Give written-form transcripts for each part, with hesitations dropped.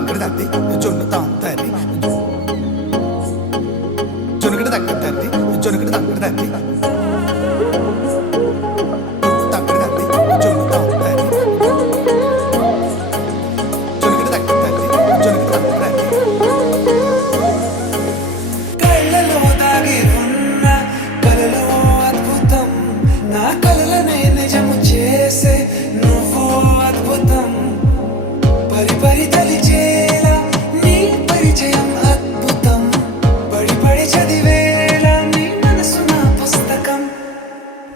తక్కడ తద్ది జొన్ను తాంతది జొనుకడ తక్కడ తద్ది జొనుకడ తక్కడ తద్ది తక్కడ తద్ది జొన్ను తాంతది జొనుకడ తక్కడ తద్ది జొనుకడ తక్కడ తద్ది కళ్ళలో దాగి ఉన్న కలలో అద్భుతం నా కలలనే నిజము చేసే నువ్వు అద్భుతం పరి పరి తలిచేలా నీ పరిచయం అద్భుతం పడి పడి చదివేలా నీ మనసు నా పుస్తకం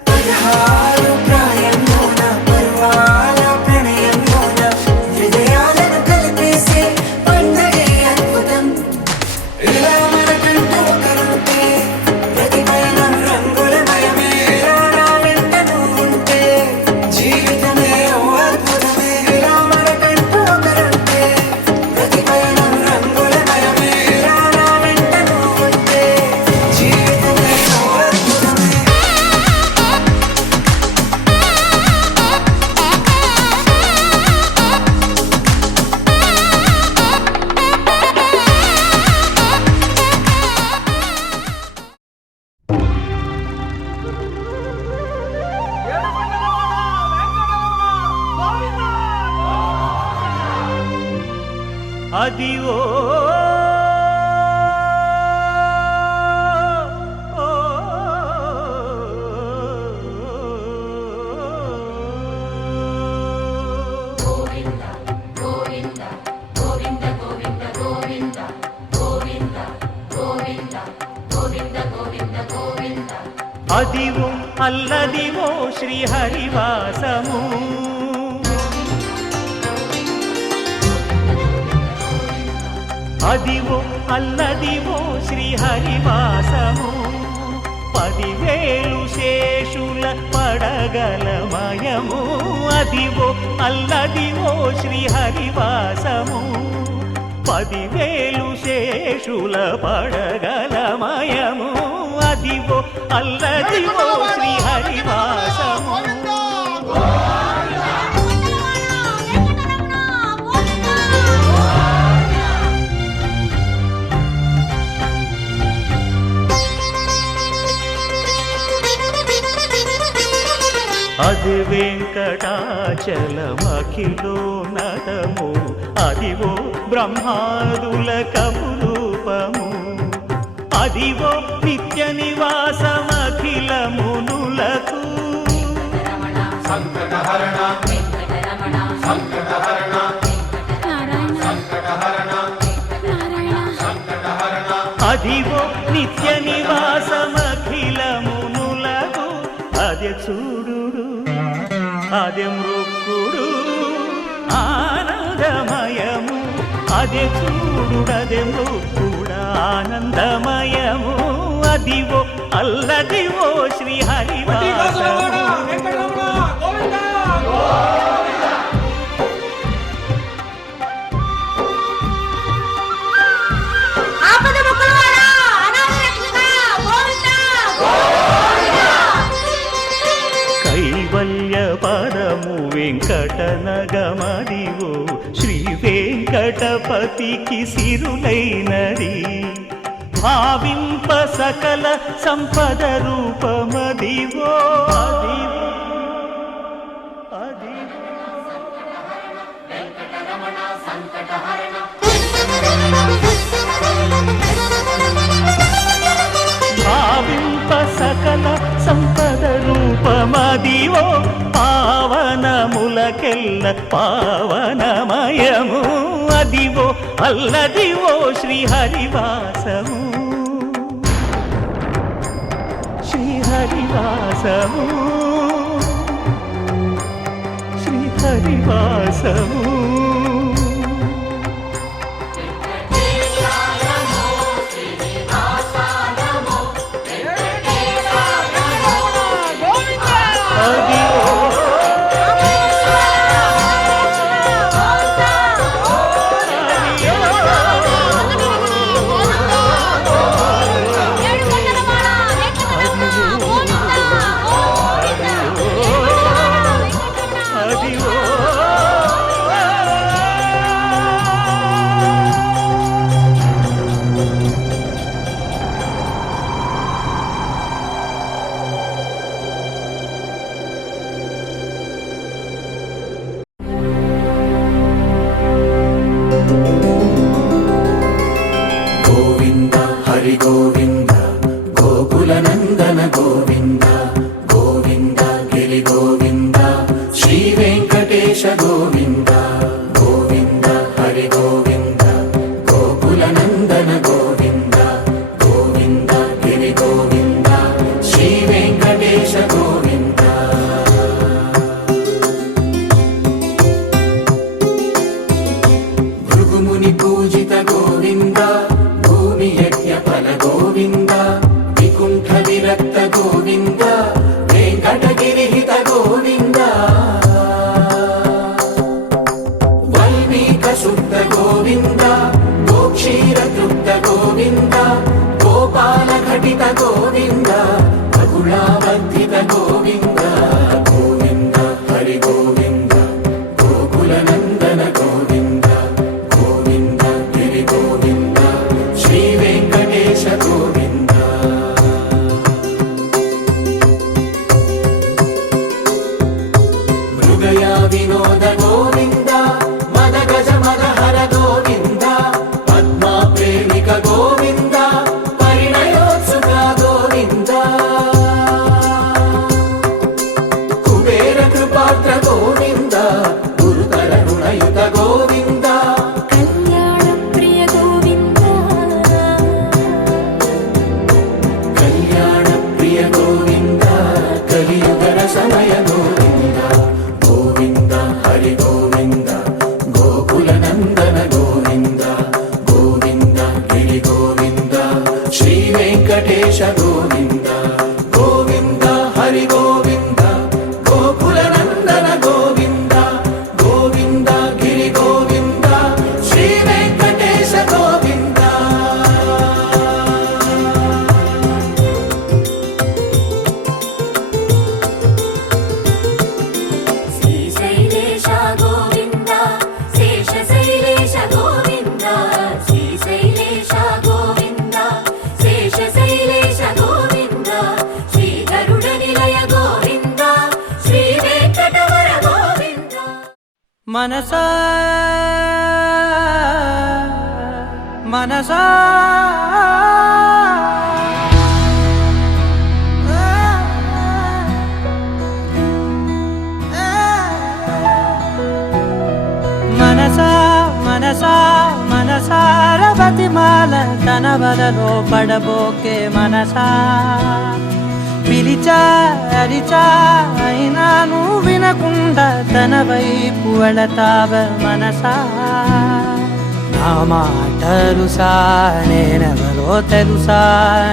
16 ప్రాయంలోన పర్వాల ప్రణయంలోన హృదయాలను కలిపేసే పండగే అద్భుతం ఇలా మనకంటూ ఒకరుంటే ప్రతి పయనం రంగులమయమే ఇలా నా వెంట నువ్వుంటే జీవితమే ఓ అద్భుతమే ఇలా మనకంటూ ఒకరుంటే ప్రతి పయనం రంగులమయమే ఇలా నా వెంట నువ్వుంటే జీవితమే ఓ అద్భుతమే అదివో అదివో అల్లదివో శ్రీహరివాసము అదివో అల్లదివో శ్రీహరివాసము 10,000 శేషుల పడగలమయము అదివో అల్లదివో శ్రీహరివాసము 10,000 శేషుల పడగలమయము అదివో అల్లదివో శ్రీహరివాసము అది వెంకటాచలమఖిలో నటము అదివో బ్రహ్మాదుల కపురూపము అదివో నిత్య నివాసమఖిల మునులకు సంకటహరణ సంకటహరణ అదివో నిత్య నివాసమఖిల మునులకు అదే చూడు అదే మృక్కుడు ఆనందమయము అదే చూడుడదే మృక్కుడ ఆనందమయము అదివో అల్లదివో శ్రీహరివాసము కైవల్య పరము వెంకటనగమదివో శ్రీ వెంకటపతికి సిరులైనది భావింప సకల సంపద రూపమదివో అదివో భావింప సకల సంపద రూపమదివో పావనములకెల్ల పావనమయము అదివో అల్లదివో శ్రీహరివాసము శ్రీహరివాసము శ్రీహరివాసము అదివో గోవింద బహుళావర్ధిత గోవింద గోవింద హరి గోవింద గోకుల నందన గోవింద గోవింద గిరి గోవింద శ్రీ వెంకటేశ గోవింద మృగయ వినోద గోవింద మద గజ మదహర గోవింద పద్మా ప్రేమిక గోవింద పరిణయోత్సుక గోవింద కుబేర కృపాత్ర గోవింద గురుతర రుణయుత గోవింద కళ్యాణ ప్రియ గోవింద కళ్యాణ ప్రియ గోవింద కలియుగర సమయ గోవింద గోవింద హరి గోవింద గోకుల నందన గోవింద గోవింద గిరి గోవింద శ్రీ వెంకటేశ గోవింద గోవింద హరి గోవింద గోకుల నందన గోవింద గోవింద గిరి గోవింద శ్రీ వెంకటేశ గోవింద శ్రీశైలేశ గోవింద శేషశైలేశ గోవింద శ్రీశైలేశ గోవింద శేషశైలేశ గోవింద శ్రీ గరుడ నిలయ గోవింద శ్రీ వెంకటవర గోవింద మనసా మనసా మనసా మనసా మనసార బతిమాల తన వలలో పడబోకే మనసా పిలిచా అరిచా అయినా నువ్వు వినకుండా తన వైపు వెళతావ మనసా నా మాటలుసా నేనెవరో తెలుసా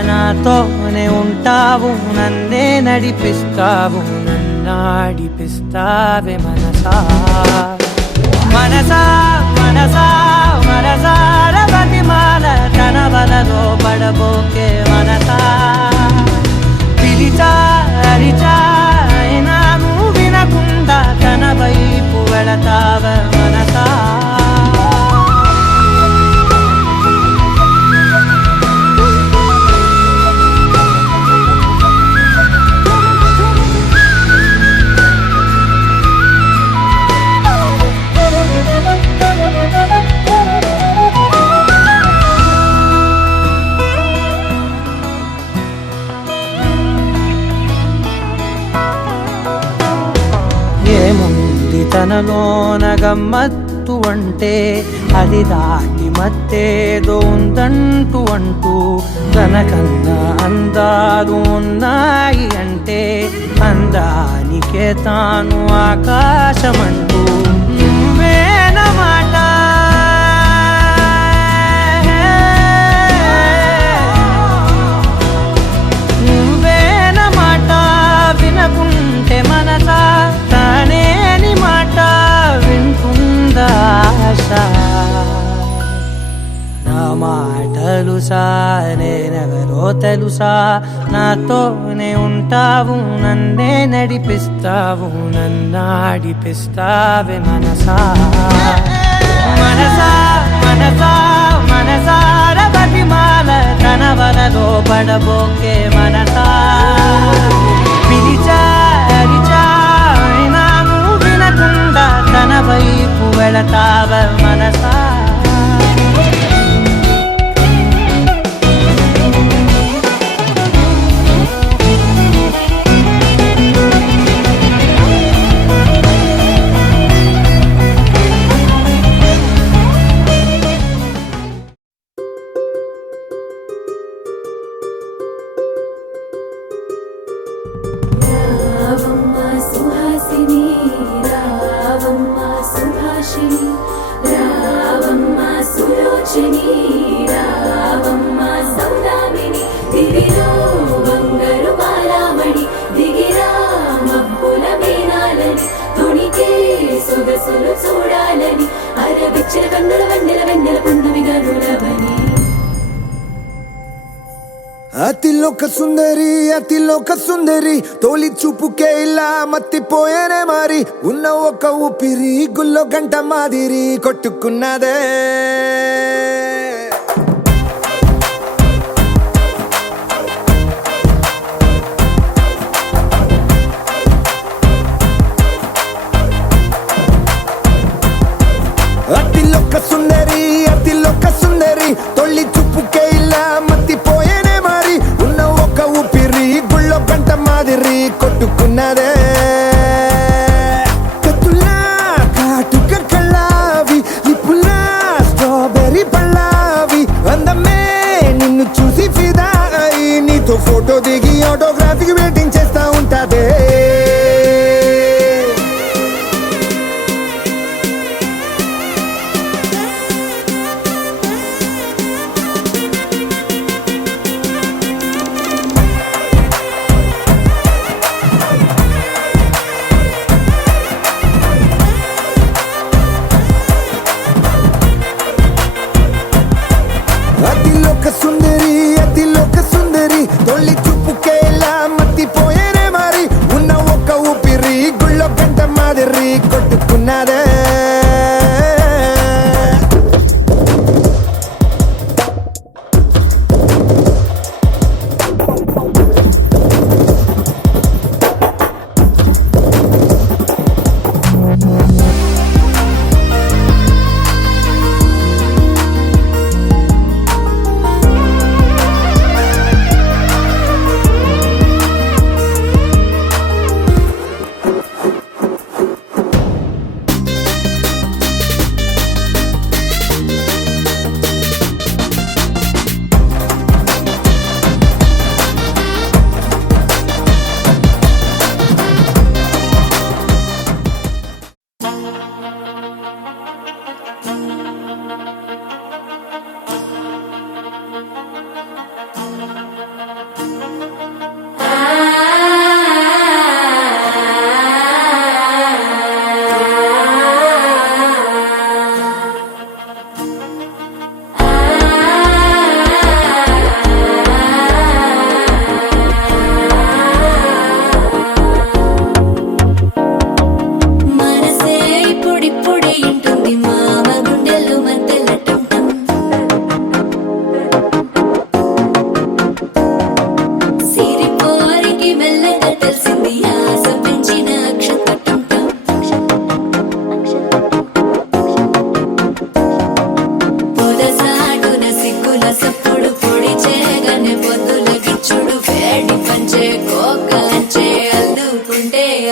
నాతోనే ఉంటావు నన్నే నడిపిస్తావు నన్నాడిపిస్తావే మనసా మనసా మనసా మనసార బతిమాల తన వలలో పడబోకే మనసా పిలిచా అరిచా అయినా నువ్వు వినకుండా తన వైపు వెళతావ మనసా ఏముంది తనలోన గమ్మత్తు అంటే అది దాటి మత్తేదో ఉందంటూ అంటూ తనకన్నా అందాలు ఉన్నాయి అంటే అందానికే తాను ఆకాశమంటూ నువ్వేనమాట నువ్వేనమాట వినకుంటే మనసా తానేని మాట వింటుందా ఆశ నా మాటలుసా నేనెవరో తెలుసా నాతోనే ఉంటావు నన్నే నడిపిస్తావు నన్నాడిపిస్తావే మనసా మనసా మనసా మనసార బతిమాల తన వలలో పడబోకే మనసా పిలిచా అరిచా అయినా నువ్వు వినకుండా తన వైపు వెళతావ మనసా రావమ్మ సుహాసిని రావమ్మ సుభాషిణి రావమ్మ సులోచని రావమ్మ సౌదామిని దిగిరా బంగారు బాలామణి దిగిరా మబ్బుల మేనాలని తొణికే సొగసులు చూడాలని అరవిచ్చల కన్నుల వెన్నెల వెన్నెల పున్నమి గనులవని అతిలోక సుందరి తోలి చూపుకే ఇలా మత్తిపోయేనే మరి ఉన్న ఒక ఊపిరి గుల్లో గంట మాదిరి కొట్టుకున్నదే అతిలోక సుందరి తొలి చూపుకే ఇలా మత్తిపోయేనే మరి ఉన్న ఒక ఊపిరి గుళ్ళో గంట మాదిరి కొట్టుకున్నదే కత్తులా కాటుక కళ్ళావి లిప్పులా స్ట్రాబెర్రీ పళ్ళావి అందమే నిన్ను చూసి ఫిదా అయి నీతో ఫోటో దిగి ఆటోగ్రాఫీకి వెయిటింగ్ చేస్తా ఉంటాదే అతిలోక సుందరి తొలి చూపుకే ఇలా మత్తిపోయేనే మరి ఉన్న ఒక ఊపిరి గుళ్ళో గంట మాదిరి కొట్టుకున్నదే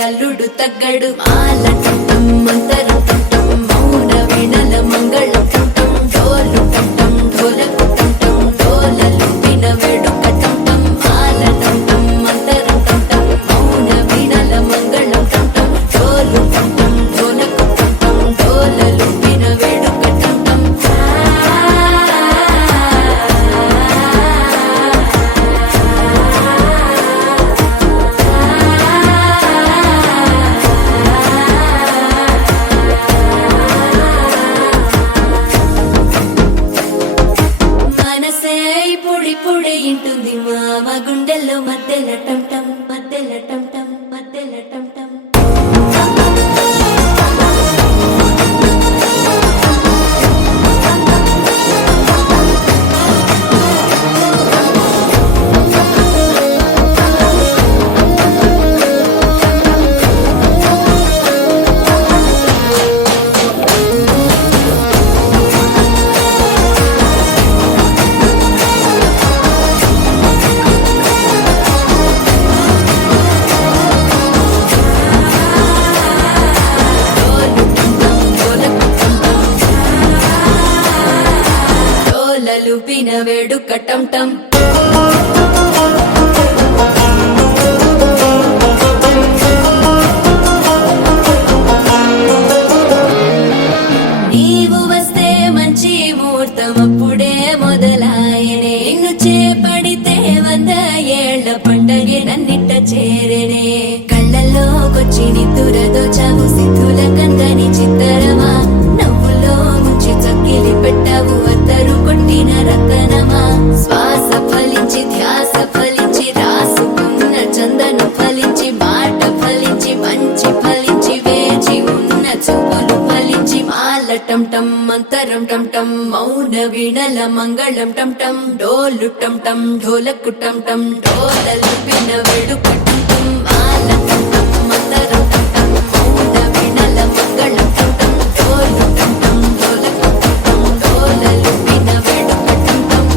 అల్లుడు తగ్గడు మాల టం మంతర టం మౌన వినల మంగళ టం డోలు టం ఢోలకు టం డోలలు విన వేడుక టం మాల టం మంతర టం మౌన వినల మంగళ టం డోలు టం ఢోలకు టం డోలలు విన వేడుక టం పొడి ఇంటుంది మామ గుండెల్లో మధ్యల టం టం మధ్యల టం టం మధ్యల టం టం లూపిన వేడుక టం టం నీవు వస్తే మంచి ముహూర్తం అప్పుడే మొదలాయనే నిన్ను చేపడితే 100 ఏళ్ల పండగే నన్నిట్ట చేరనే కళ్ళల్లోకొచ్చి నిద్దురదో చావు సిద్ధుల కందని చిత్తరమా నవ్వులో ముంచి చక్కిలి పెట్టావు అద్దరు కొట్టిన రతనమా శ్వాస ఫలించి ధ్యాస టం టం మంతరం టం టం మౌన వీణల మంగళం టం టం డోలు టం టం ఢోలకు టం టం డోలలు విన వేడుక టం టం మాల టం టం మంతరం టం టం మౌన వీణల మంగళం టం టం డోలు టం టం ఢోలకు టం టం డోలలు విన వేడుక టం టం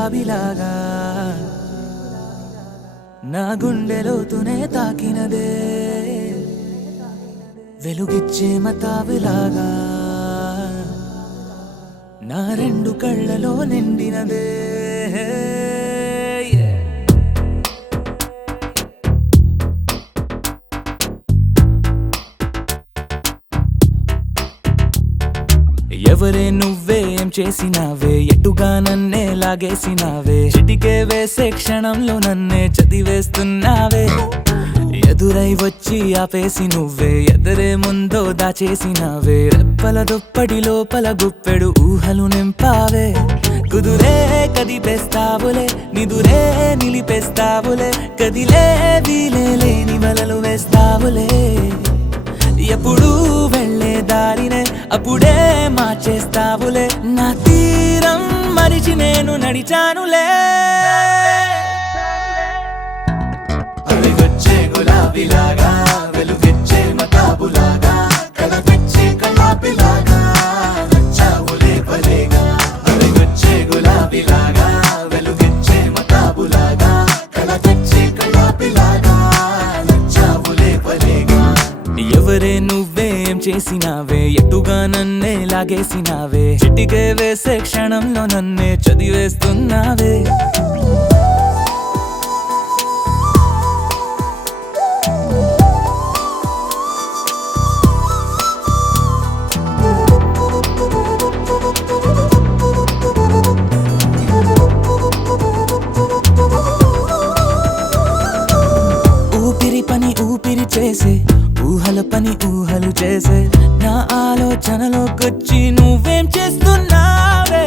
గులాబీలాగా నా గుండెలోతునే తాకినదే వెలుగిచ్చే మతాబిలాగా నా రెండు కళ్ళలో నిండినదే ఎవరే నువ్వేం చేసినావే ఎటుగా నన్నే లాగేసినావే చిటికే వేసే క్షణంలో నన్నే చదివేస్తున్నావే ఎదురై వచ్చి ఆపేసి నువ్వే ఎదరే ముందో దాచేసినావే రెప్పల దుప్పటి లోపల గుప్పెడు ఊహలు నింపావే కుదురే కదిపేస్తావులే నిదురే నిలిపేస్తావులే కదిలే వీలే లేని వలలు వేస్తావులే ఎప్పుడు వెళ్ళే దారినే అప్పుడే మార్చేస్తావులే నా తీరం మరిచి నేను నడిచానులే అలిగొచ్చే గులాబీలాగా వెలుగిచ్చే మతాబులాగా కలపిచ్చే కలాపిలాగా నచ్చావులే భలేగా అలిగొచ్చే గులాబీలాగా వెలుగిచ్చే మతాబులాగా కలపిచ్చే కలాపిలాగా నచ్చావులే భలేగా ఎవరే నువ్వేం చేసినావే ఎటుగా నన్నే లాగేసినావే చిటికే వేసే క్షణంలో నన్నే చదివేస్తున్నావే ఊపిరి పని ఊపిరి చేసే ఊహల పని ఊహలు చేసే నా ఆలోచనలోకొచ్చి నువ్వేం చేస్తున్నావే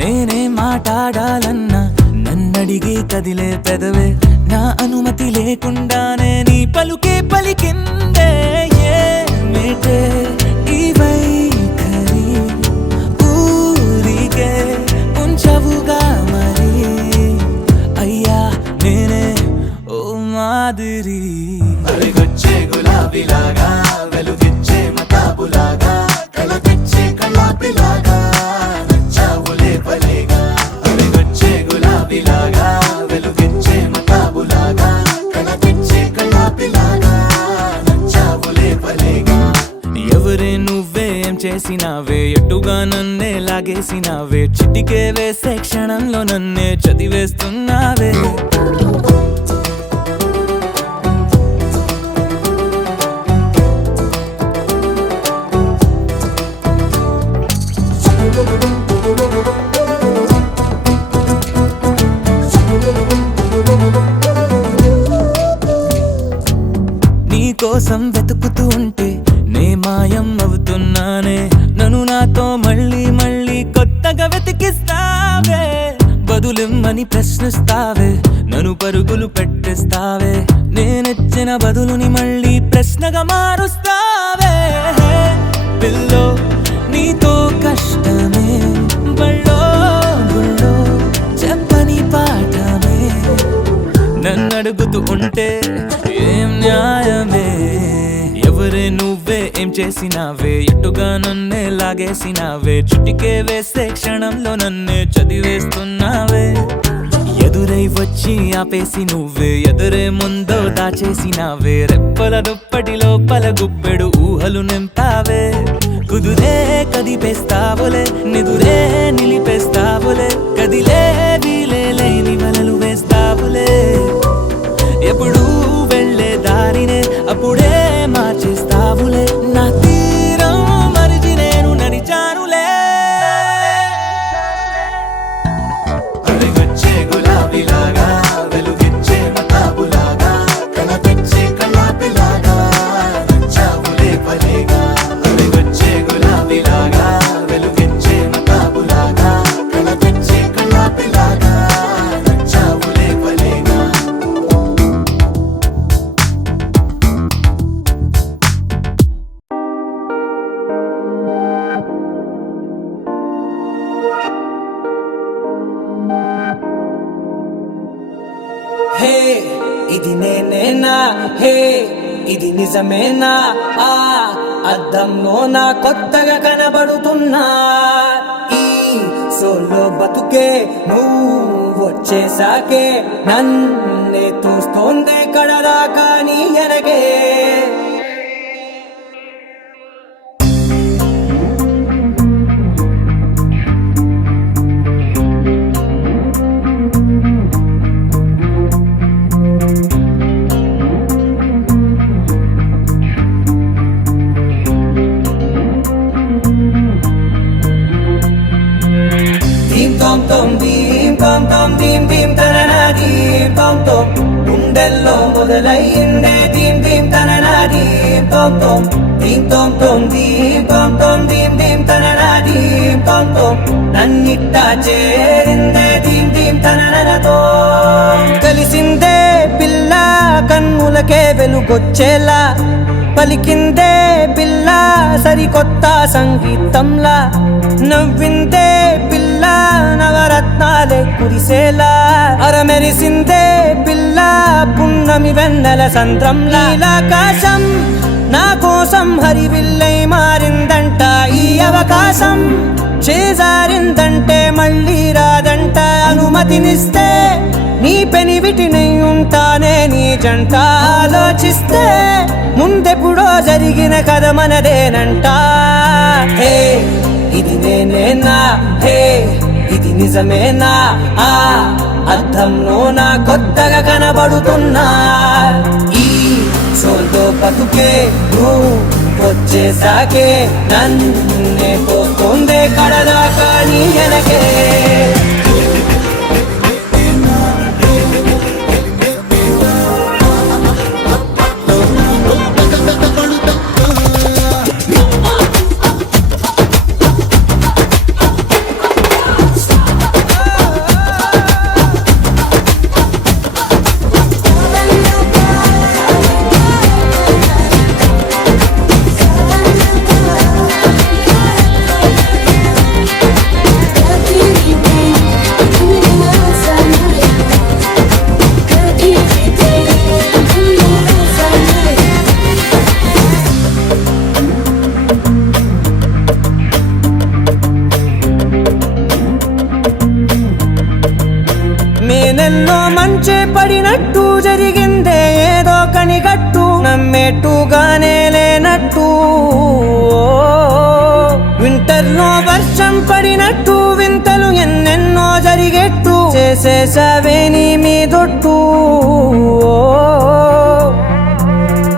నేనే మాట్లాడాలన్నా నన్నడిగి కదిలే పెదవే నా అనుమతి లేకుండానే నీ పలుకే పలికిందే ఏమిటే ఈ వైఖరి ఊరికే ఉంచవుగా మరి అయ్యా నేనే ఓ మాదిరి అలిగొచ్చే గులాబీలాగా వెలుగిచ్చే మతాబులాగా కలపిచ్చే కలాపిలాగా నచ్చావులే భలేగా అలిగొచ్చే గులాబీలాగా వెలుగిచ్చే మతాబులాగా కలపిచ్చే కలాపిలాగా నచ్చావులే భలేగా ఎవరే నువ్వేం చేసినావే ఎటుగా నన్నే లాగేసినావే చిటికే వేసే క్షణంలో నన్నే చదివేస్తున్నావే నీ కోసం వెతుకుతూ ఉంటే నే మాయం అవుతున్నానే నన్ను నాతో మళ్ళీ మళ్ళీ కొత్తగా వెతికిస్తావే బదులిమ్మని ప్రశ్నిస్తావే నన్ను పరుగులు పెట్టిస్తావే నేనెచ్చిన బదులుని మళ్ళీ ప్రశ్నగా మారుస్తావే పిల్లో నీతో కష్టమే బళ్ళో గుళ్ళో చెప్పని పాఠమే నన్నడుగుతూ ఉంటే ఏం న్యాయమే ఎవరే నువ్వే ఏం చేసినావే ఎటుగా నన్నే లాగేసినావే చుటికే వేసే క్షణంలో నన్నే చదివేస్తున్నావే ఎదురై వచ్చి ఆపేసి నువ్వే ఎదురే ముందో దాచేసినావే రెప్పల దుప్పటి లోపల గుప్పెడు ఊహలు నింపావే కుదురే కదిపేస్తావులే నిదురే నిలిపేస్తావులే కదిలే వీలే లేని వలలు వేస్తావులే ఎప్పుడు వెళ్ళే దారినే అప్పుడే మార్చేస్తావులే నా తీరం మరిచి నేను నడిచానులే అలిగొచ్చే గులాబీలాగా వెలుగిచ్చే మతాబులాగా కలపిచ్చే కలాపిలాగా నచ్చావులే భలేగా అలిగొచ్చే గులాబీలాగా వెలుగిచ్చే మతాబులాగా కలపిచ్చే కలాపిలాగా నచ్చావులే భలేగా హే ఇది నేనేనా హే ఇది నిజమేనా ఆ అద్దంలో నా కొత్తగా కనబడుతున్నా ఈ సోలో బతుకే నువ్వు వచ్చేసాకే నన్నే తోస్తోందే కడదాకా నీ ఎనగే ధీం ధీం తననా ధీం తోం తోం గుండెల్లో మొదలయ్యిందే ధీం ధీం తననా ధీం తోం తోం ధీం తోం తోం ధీం తోం తోం ధీం ధీం తననా ధీం తోం తోం నన్నిట్టా చేరిందే ధీం ధీం తననతో కలిసిందే పిల్ల కన్నులకే వెలుగొచ్చేలా పలికిందే పిల్ల సరికొత్త సంగీతంలా నవ్విందే పిల్ల నవరత్నాలే కురిసేలా అరమెరిసిందే పిల్ల పున్నమి వెన్నెల సంద్రంలా ఆకాశం నా కోసం హరివిల్లై మారిందంట ఈ అవకాశం చేజారిందంటే మళ్ళీ రాదంట అనుమతినిస్తే నీ పెనివిటినై ఉంటానే నీ జంట ఆలోచిస్తే ముందెప్పుడో జరిగిన కథ మనదేనంట హే ఇది నేనేనా హే ఇది నిజమేనా ఆ అర్థంలో నా కొత్తగా కనబడుతున్నా ఈ సోల్తో బతుకే నువ్వు వచ్చేసాకే నన్నే పోతుందే కడదాకా నీ ఎనకే నేనెన్నో మంచే పడినట్టు జరిగిందే ఏదో కనిగట్టు నమ్మేట్టుగానే లేనట్టు వింటర్లో వర్షం పడినట్టు వింతలు ఎన్నెన్నో జరిగేట్టు చేసేసావే నీ మీదొట్టు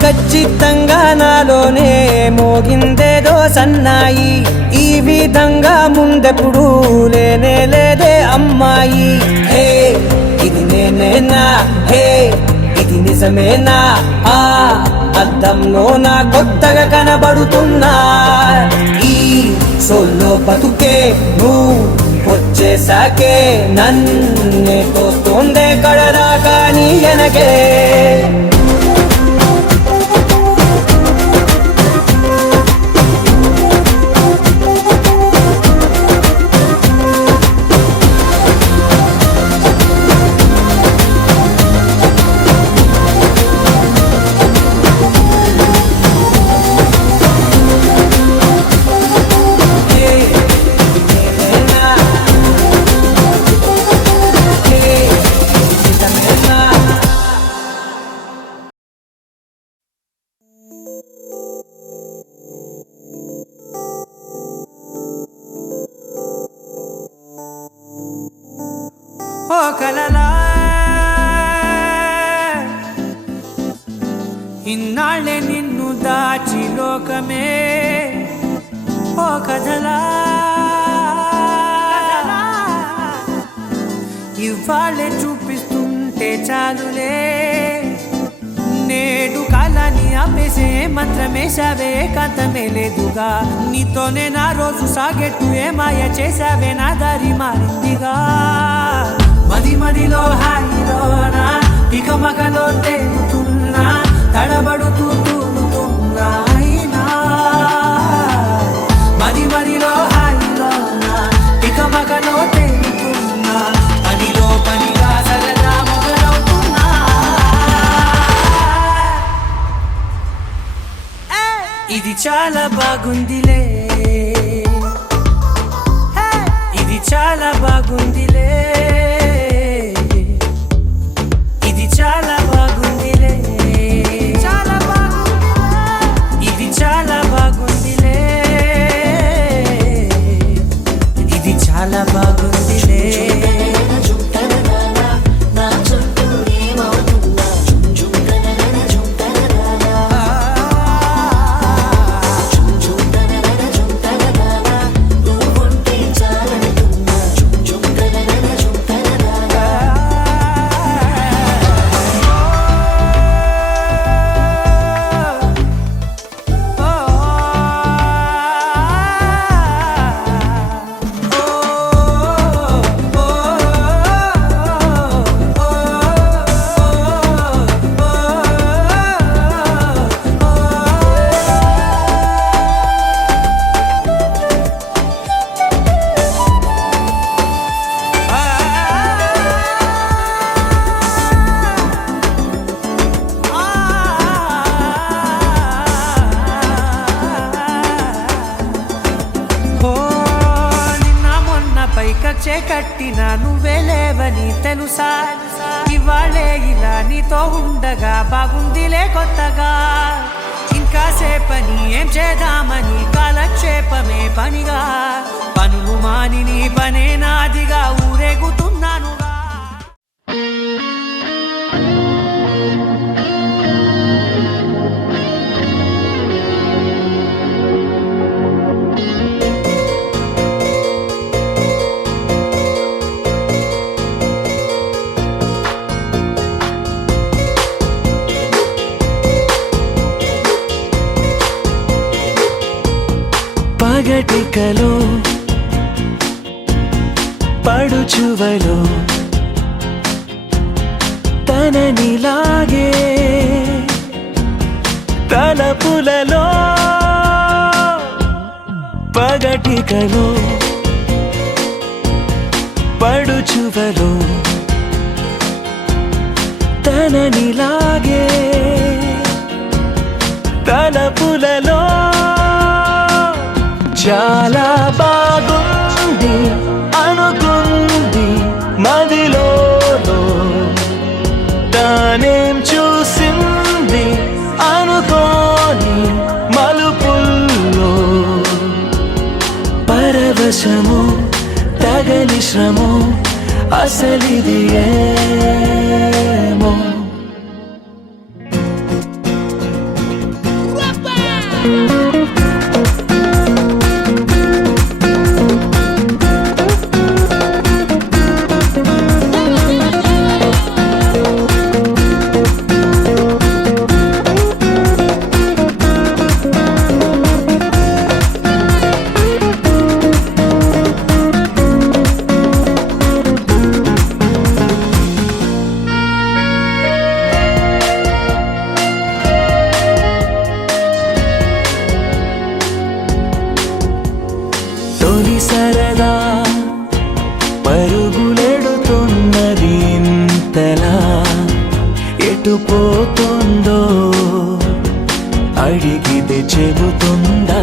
ఖచ్చితంగా నాలోనే మోగిందేదో సన్నాయి ఈ విధంగా ముందెప్పుడు లేనే లేదే అమ్మాయి హే ఇది నేనేనా హే ఇది నిజమేనా ఆ అద్దంలో నా కొత్తగా కనబడుతున్నా ఈ సోల్లో బతుకే నువ్వు వచ్చేసాకే నన్నే తోస్తోందే కడదాకా నీ ఎనకే ఓ కలలా ఇన్నాళ్ళే నిన్ను దాచి లోకమే ఓ కథలా ఇవాళ్ళే చూపిస్తుంటే చాలులే నేడు కాలాన్ని ఆపేసే మంత్రమేశావే కాంతమే లేదుగా నీతోనే నా రోజు సాగెట్టు ఏ మాయ చేశావే నా దారి మారిందిగా మది మదిలో హాయిలోనా ఇక మగలో తేలుతున్నా తడబడుతూ తూలుతున్నా అయినా మది మదిలో హాయిలోనా ఇక మగలో తేలుతున్నా పనిలో పనిగా సరదా మొదలవుతున్నా ఇది చాలా బాగుందిలే ఇది చాలా బాగుందిలే కట్టినా నువ్వే లేవని తెలుసా ఇవాళే ఇలా నీతో ఉండగా బాగుందిలే కొత్తగా ఇంకా సేపని ఏం చేద్దామని కాలక్షేపమే పనిగా పనులు మాని నీ పనే నాదిగా ఊరేగుతున్నానుగా పగటికలో పడుచువలో తననిలాగే తలపులలో పగటికలో పడుచువలో తననిలాగే తలపులలో చాలా బాగుంది అనుకుంది మదిలో తానేం చూసింది అనుకోని మలుపుల్లో పరవశము తగలి శ్రమో అసలిది ఏమో తొలి సరదా పరుగులెడుతున్నది ఇంతలా ఎటు పోతుందో అడిగితే చెబుతుందా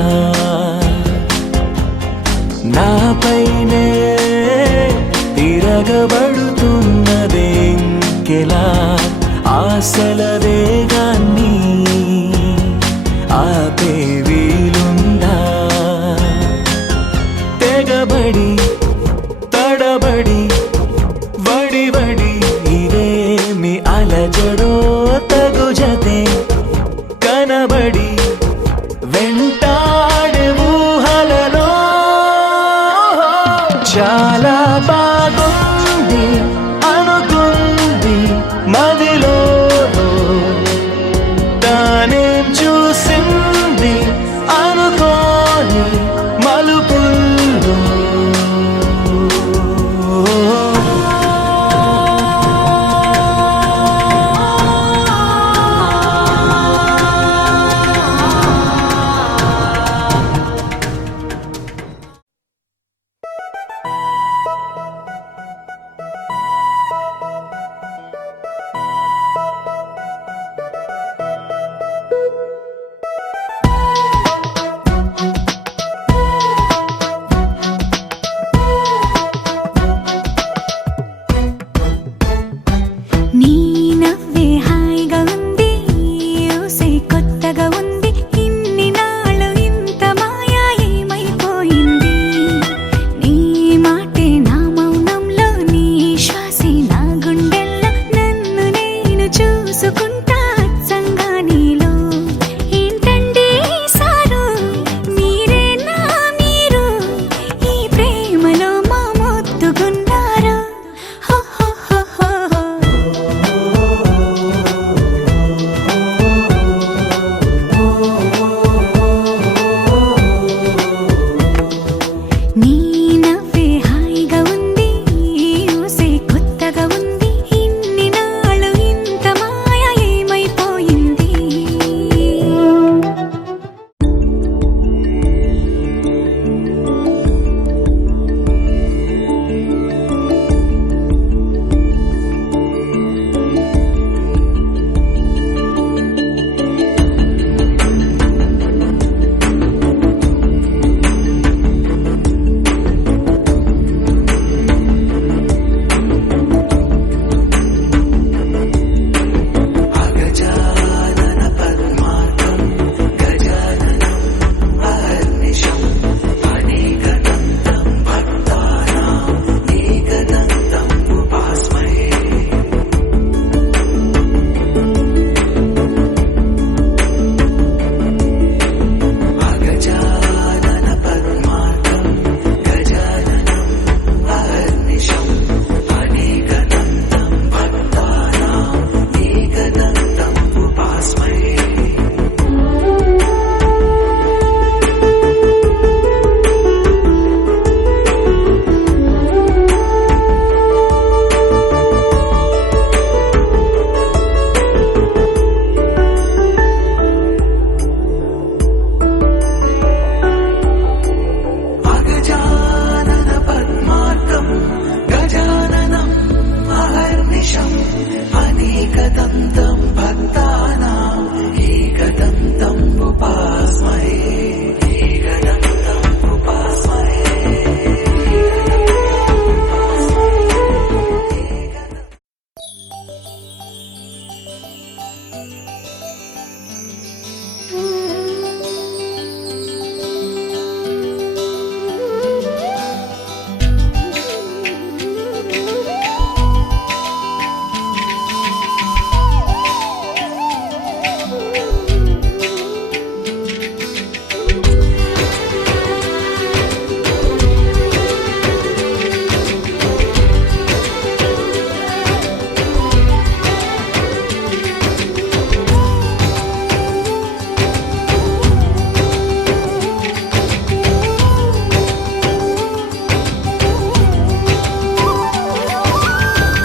నాపైనే తిరగబడుతున్నదే ఇంకెలా ఆశల వేగాన్ని ఆపే వీలుందా తెగబడి తడబడి వడి వడి ఇదేమి అలజడో తగు జతే కనబడి వెంటాడే ఊహలలో చాలా బాగుంది అనుకుంది మదిలో తానేం చూసింది అనుకోని మలుపుల్లో నీ నవ్వే హాయిగా ఉంది ఊసే కొత్తగా ఉంది ఇన్ని నాళ్ళు ఇంత మాయా ఏమైపోయింది నీ మాటే నా మౌనంలో నీ శ్వాసే నా గుండెల్లో నన్ను నేను చూసుకుంటా అచ్చంగా నీలో ఏంటండి సారు మీరే నా మీరు ఈ ప్రేమలో మా మొత్తుకున్నారు హో హో హో హో హో. నీ నవ్వే హాయిగా ఉంది ఊసే కొత్తగా ఉంది ఇన్ని నాళ్ళు ఇంత మాయ ఏమైపోయింది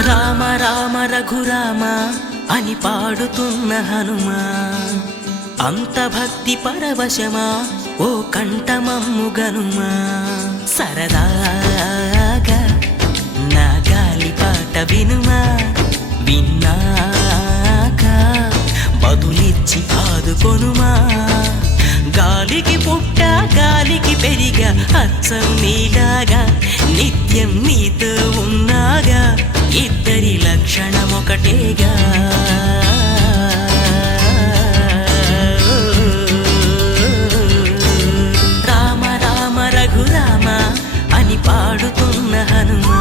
రామ రామ రఘురామ అని పాడుతున్న హనుమా, అంత భక్తి పరవశమా ఓ కంఠమమ్ము గనుమా. సరదాగా నా గాలి పాట వినుమా, విన్నాక బదులిచ్చి ఆదుకొనుమా. గాలికి పుట్ట గాలికి పెరిగా అచ్చం నీలాగా, నిత్యం నీతో ఉన్నాగా, ఇద్దరి లక్షణం ఒకటేగా. రామ రామ రఘురామ అని పాడుతున్న హనుమా,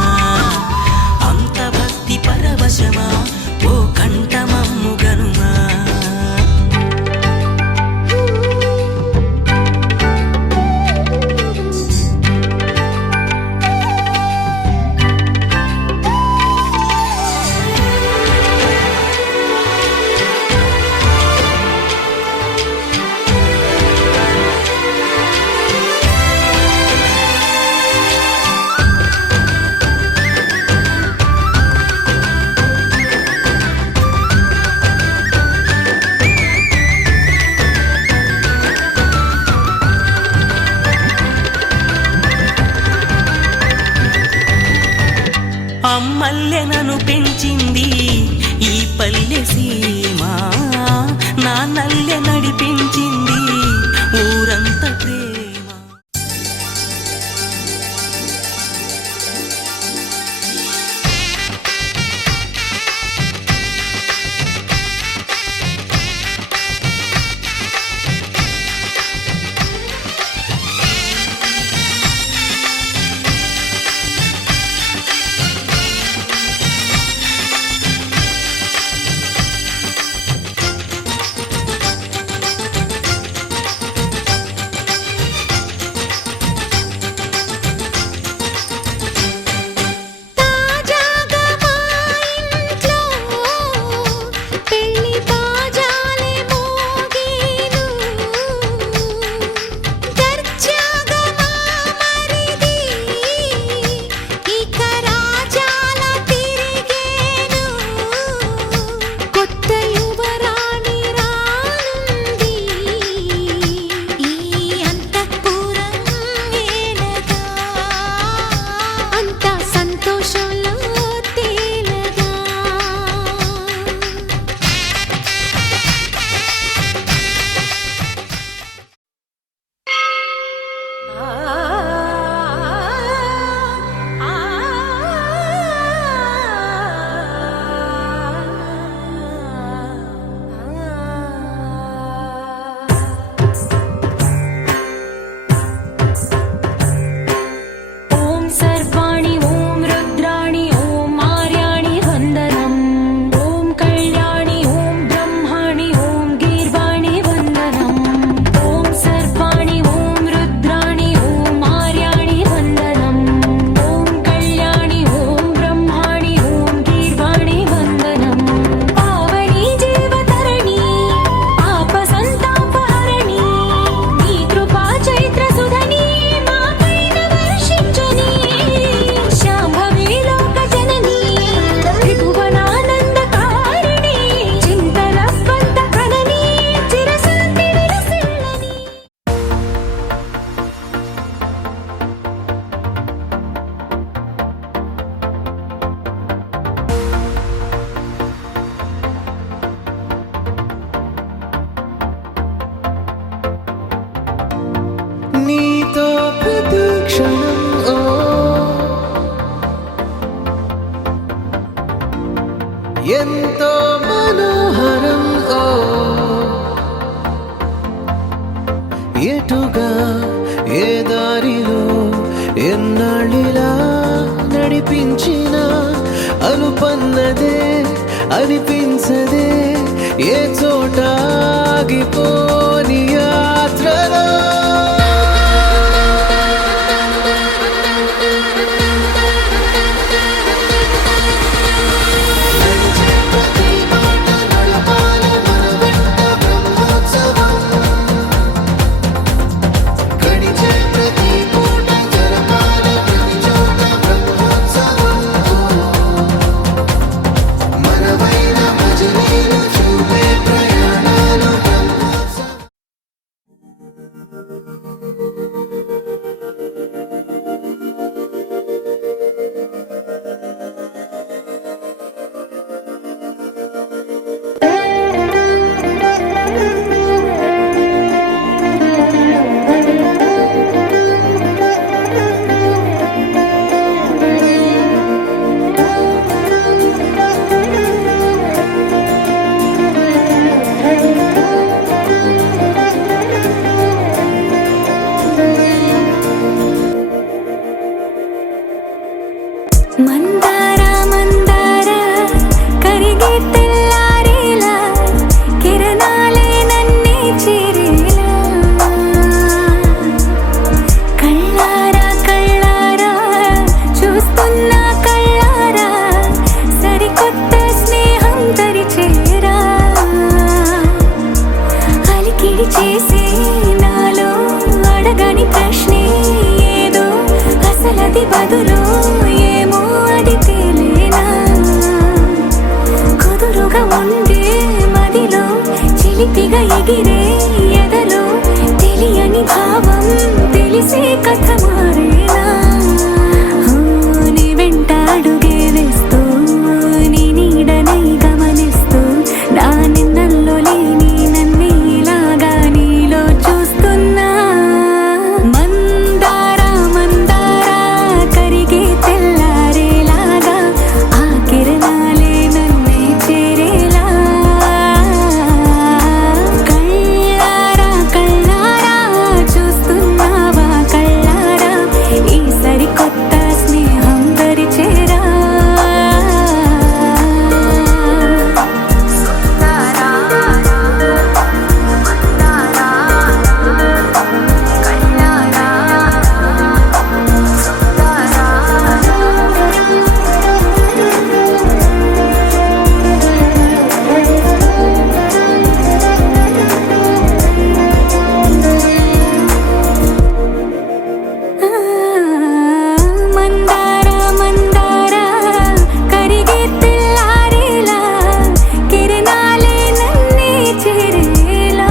అంత భక్తి పరవశమా ఓ కంఠమమ్ము గనుమా. ఏ చోట ఆగిపోని యాత్రలో మందార మందార కరిగే తెల్లారేలా కిరణాలే నన్నే చేరేలా కళ్ళారా కళ్ళారా చూస్తున్నా కళ్ళారా సరికొత్త స్నేహం తరిచేరా అలికిడి చేసే నాలో అడగని ప్రశ్నే ఏదో అసలది బదులు ఏమో అది తేలేనా కుదురుగా ఉండే మదిలో చిలిపిగా ఎగిరే ఎదలో తెలియని భావం తెలిసే కథ మారేనా నీ వెంట అడుగే వేస్తూ నీ నీడనై గమనిస్తూ నా నిన్నల్లో లేని నన్నే ఇలాగా నీలో చూస్తున్నా మందార మందార కరిగే తెల్లారేలాగా ఆ కిరణాలే నన్నే చేరేలా కళ్ళారా కళ్ళారా చూస్తున్నావా కళ్ళారా ఈ సరికొత్త స్నేహం దరిచేరా మందార మందార కరిగే తెల్లారేలా కిరణాలే నన్నే చేరేలా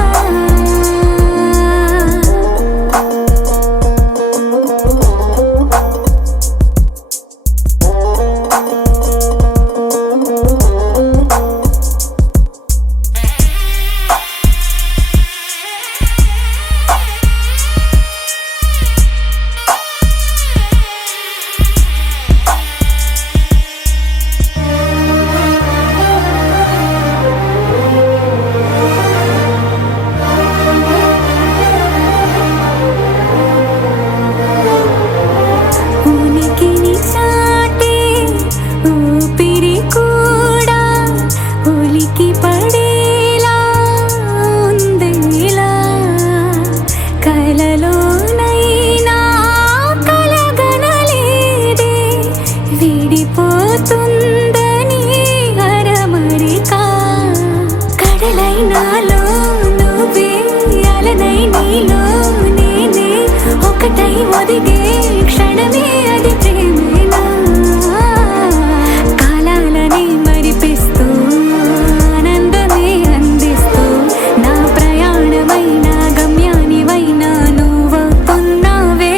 ఉనికిని చాటే ఊపిరి కూడా ఉలికి పడేలా ఉందేలా కలలోనైనా కలగనలేదే విడిపోతుందని అరమరిక కడలైనాలో నువ్వే అలనై నీలో నేనే ఒకటై ఒదిగే క్షణమే అది ప్రేమేనా కాలాలని మరిపిస్తూ ఆనందమే అందిస్తూ నా ప్రయాణమైన గమ్యానివైనా నువ్వవుతున్నావే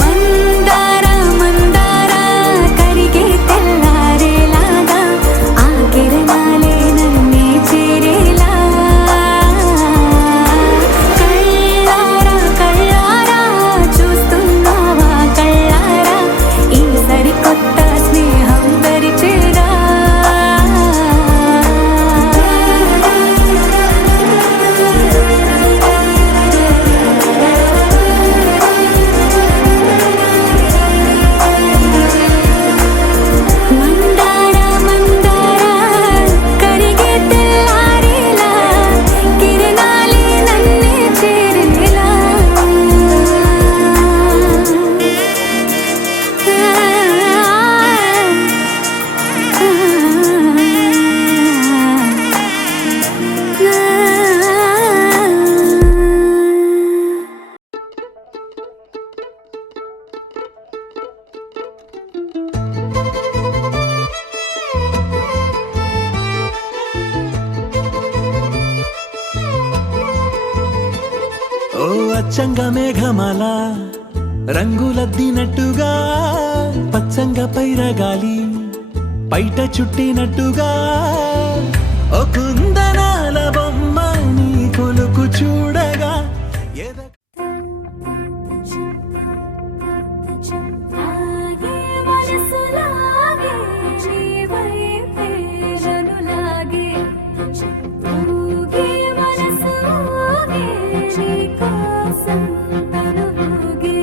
మందార మందార కరిగే తెల్లారేలాగా ఆ కిరణాలే నన్నే చేరేలా కళ్ళారా కళ్ళారా చూస్తున్నావా కళ్ళారా అచ్చంగా మేఘమాల రంగులద్దినట్టుగా పచ్చంగా పైరగాలి పైట చుట్టినట్టుగా ఓ కుందనాల బొమ్మ నీ కొలుకు చూడగా ఆగే మనసులాగే జీవైతే జనులాగే ఊగే మనసుగే నీ కోసం తనువుగే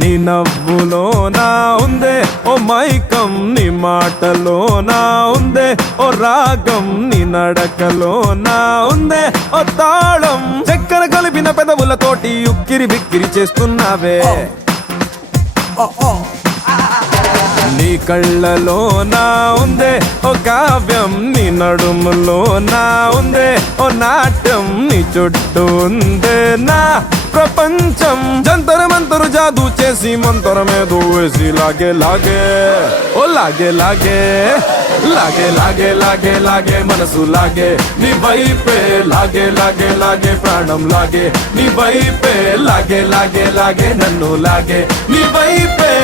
నీ నవ్వులో నా ఉందే ఓ మైకం నీ మాటలో నా ఉందే ఓ రాగం నీ నడకలో నా ఉందే ఓ తాళం చక్కెర కలిపిన పెదవులతోటి ఉక్కిరి బిక్కిరి చేస్తున్నావే నీ కళ్ళలో నా ఉందే ఓ కావ్యం నీ నడుములో నా ఉందే ఓ నాట్యం నీ చుట్టూ ఉందే నా ప్రపంచం జంతర మంతరు జాదూ చేసి మంతరమేదో వేసి లాగే లాగే ఓ లాగే లాగే లాగే లాగే లాగే లాగే మనసు లాగే నీ వైపే లాగే లాగే లాగే ప్రాణం లాగే నీ వైపే లాగే లాగే లాగే నన్ను లాగే నీ వైపే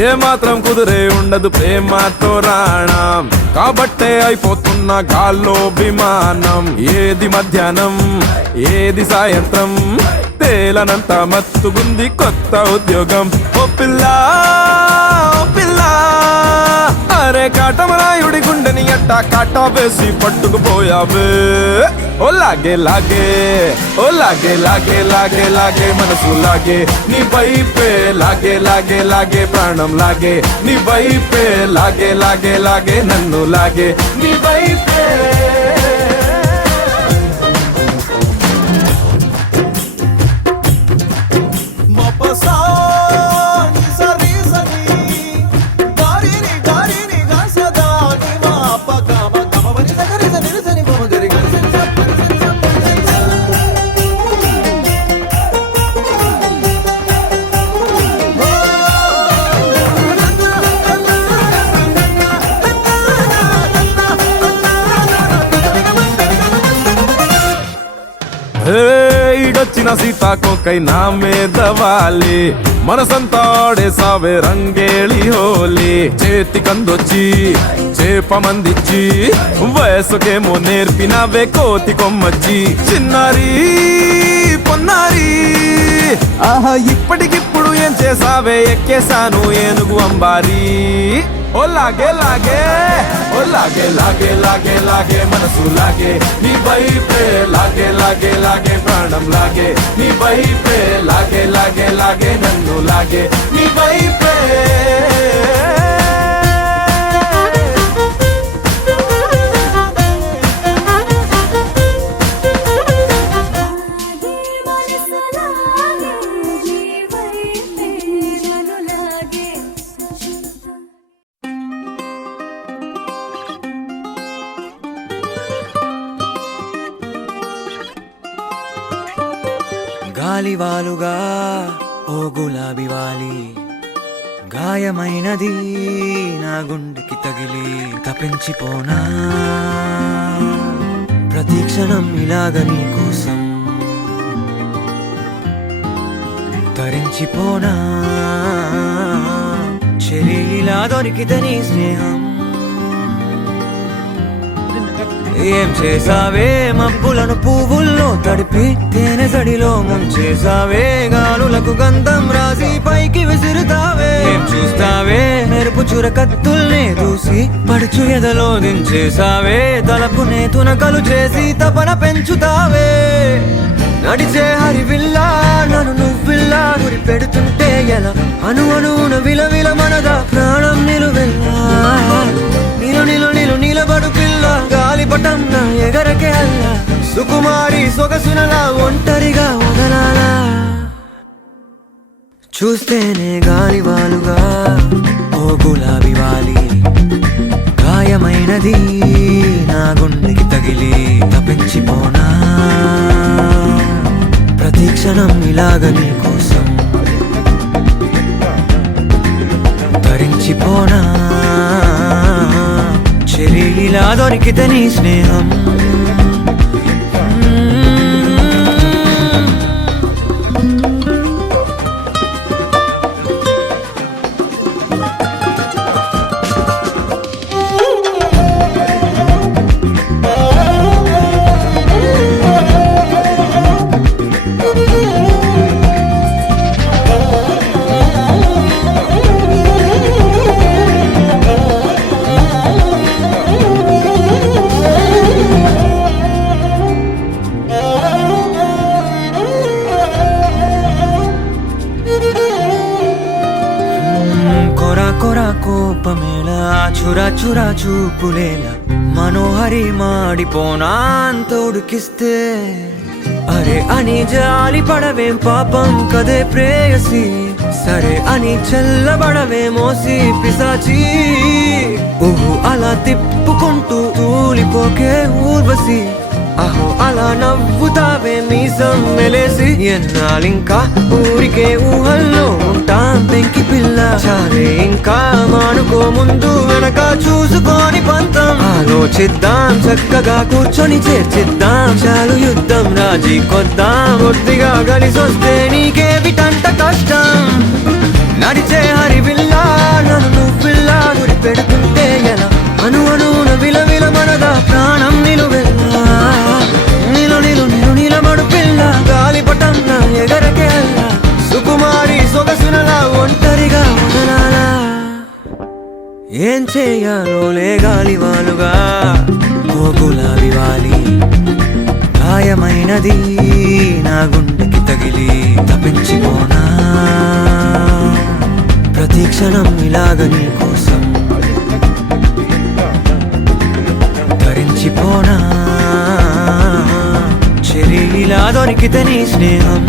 ఏ మాత్రం కుదిరే ఉండదు ప్రేమతో రాణం కాబట్టే అయిపోతున్న గాల్లో విమానం ఏది మధ్యాహ్నం ఏది సాయంత్రం తేలనంత మత్తుగుంది కొత్త ఉద్యోగం ఓ పిల్ల ఓ పిల్ల అరే కాటమరాయుడి గుండెని అట్టా కాటా వేసి పట్టుకుపోయావే ఓ లాగే లాగే ఓ లాగే లాగే లాగే లాగే మనసు లాగే నీ వైపే లాగే లాగే లాగే ప్రాణం లాగే నీ వైపే లాగే లాగే లాగే నన్ను లాగే నీ వైపే ఈడొచ్చిన సీతాకోకై నా మీద వాలి మనసంతా ఆడేసావే రంగేళి హోలీ చేతి కందొచ్చి చేప మందిచ్చి వయసుకేమో నేర్పినవే కోతి కొమ్మచ్చి చిన్నారి పొన్నారి ఆహా ఇప్పటికిప్పుడు ఏం చేసావే ఎక్కేశాను ఏనుగు అంబారి ఓ లాగే లాగే ఓ లాగే లాగే లాగే లాగే మనసు లాగే నీ వైపే లాగే లాగే లాగే ప్రాణం లాగే నీ వైపే లాగే లాగే లాగే నన్ను లాగే నీ వైపే గాలివాలుగా ఓ గులాబీ వాలి గాయమైనది నా గుండెకి తగిలి తపించిపోనా ప్రతి క్షణం ఇలాగ నీ కోసం తరించిపోనా చెలి ఇలా దొరికితే నీ స్నేహం ఏం చేసావే మబ్బులను పువ్వుల్లో తడిపి తేనె సడిలో ముంచేసావే గాలులకు గంధం రాసి పైకి విసురుతావే ఏం చూస్తావే మెరుపు చురకత్తుల్నే దూసి పడుచు ఎదలో దించేసావే తలపునే తునకలు చేసి తపన పెంచుతావే నడిచే హరివిల్లా నన్ను నువ్విల్లా గురి పెడుతుంటే ఎలా అను అనున విలవిల మనదా ప్రాణం నిలువెల్లా నిలు నిలు నిలు నిలబడు పిల్ల గాలిపటం నా ఎగరకే అల్లా సుకుమారి సొగసునలా ఒంటరిగా వదలాలా చూస్తేనే గాలివాలుగా ఓ గులాబీ వాలి గాయమైనది నా గుండెకి తగిలి తప్పించిపోనా ప్రతి క్షణం ఇలాగ నీ కోసం తరించిపోనా చెరి ఇలా దొరికితే నీ స్నేహం కోపమేలా చురా చురా చూపులేలా మనోహరి మాడిపోనా అంత ఉడికిస్తే అరే అని జాలి పడవేం పాపం కదే ప్రేయసి సరే అని చల్లబడవే మోసి పిశాచి ఊహు అలా తిప్పుకుంటూ తూలిపోకే ఊర్వశి అహో అలా నవ్వుతావే మీసం మెలేసి ఎన్నాళ్ళింకా ఊరికే ఊహల్లో ఉంటాం పెంకి పిల్ల చాలే ఇంకా మానుకో ముందు వెనక చూసుకొని పంతం ఆలోచిద్దాం చక్కగా కూర్చొని చేర్చిద్దాం చాలు యుద్ధం రాజీ కొద్దాం బొద్దిగా కలిసొస్తే నీకేమిటంట కష్టం నడిచే హరివిల్లా నన్ను నువ్విల్లా గురి పెడుతుంటే ఎలా అను అనున విలవిల మనదా ప్రాణం నిలువెల్లా నిలు నిలు నిలు నిలబడు పిల్ల గాలిపటం నా ఎగరకే అల్లా సుకుమారి సొగసునలా ఒంటరిగా వదలాలా ఏం చేయాలో లే గాలివాలుగా ఓ గులాబీ వాలి గాయమైనది నా గుండెకి తగిలి తప్పించిపోనా ప్రతి క్షణం ఇలాగ నీ కోసం తరించిపోనా చెరి ఇలా దొరికితే నీ స్నేహం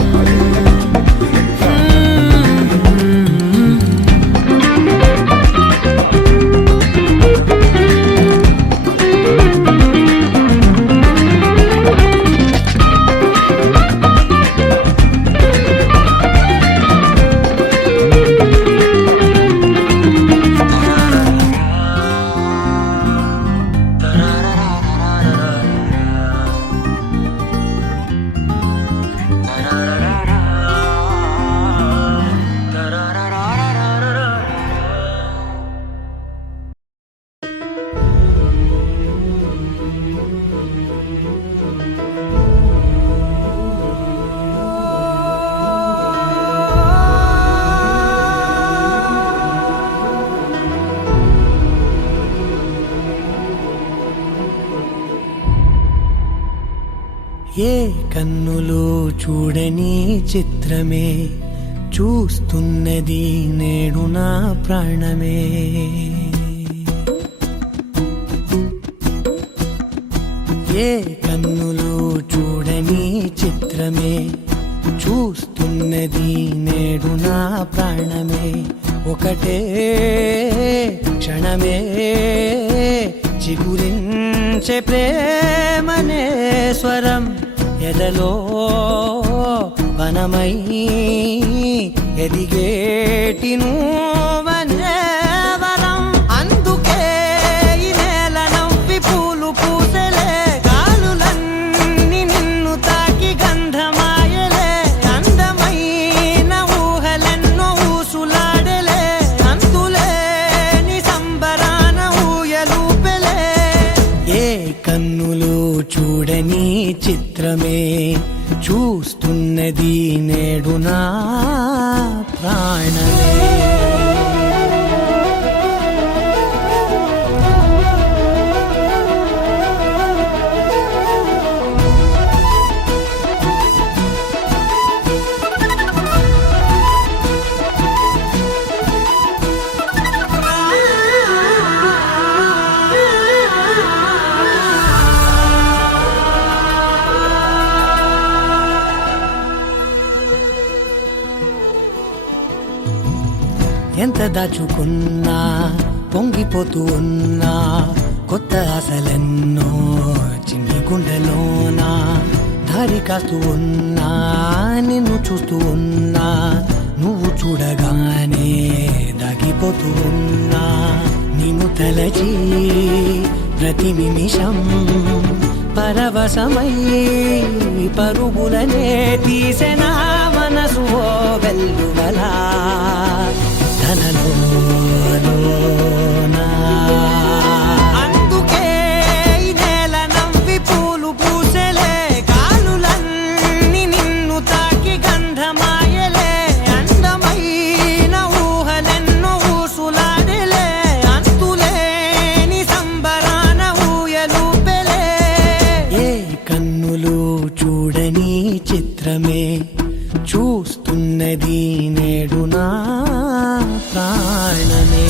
ఏ కన్నులో చూడని చిత్రమే చూస్తున్నది నేడు నా ప్రాణమే ఏ కన్నులో చూడని చిత్రమే చూస్తున్నది నేడు నా ప్రాణమే ఒకటే క్షణమే చిగురించే ప్రేమనే స్వరం ఎదలో వనమై ఎదిగేటి నువ్వనే వరం అందుకే ఈ నేల నవ్వి పూలు పూసలే గాలులన్నీ నిన్ను తాకి గంధమాయలే అందమైన ఊహలెన్నో ఊసులాడలే అంతులేని సంబరాన ఊయలూపెలే ఏ కన్నులు చూడని చిత్రమే చూస్తున్నది నేడు నా ప్రాణమే. ఎంత దాచుకున్నా పొంగిపోతూ ఉన్నా కొత్త ఆశలెన్నో చిన్ని గుండెలోనా దారి కాస్తూ ఉన్నా నిన్ను చూస్తూ ఉన్నా నువ్వు చూడగానే దాగిపోతూ ఉన్నా నిన్ను తలచి ప్రతి నిమిషం పరవశమై పరుగులనే తీసెనా మనసు ఓ వెల్లువలా అందుకే ఈ నేల నవ్వి పూలు పూసెలే కాలులన్నీ నిన్ను తాకి గంధమాయలే అందమైన ఊహలెన్నో ఊసులాడలే అంతులేని సంబరాన ఊయలూపెలే. ఏ కన్నులు చూడని చిత్రమే చూస్తున్నది నేడు నా ప్రాణమే.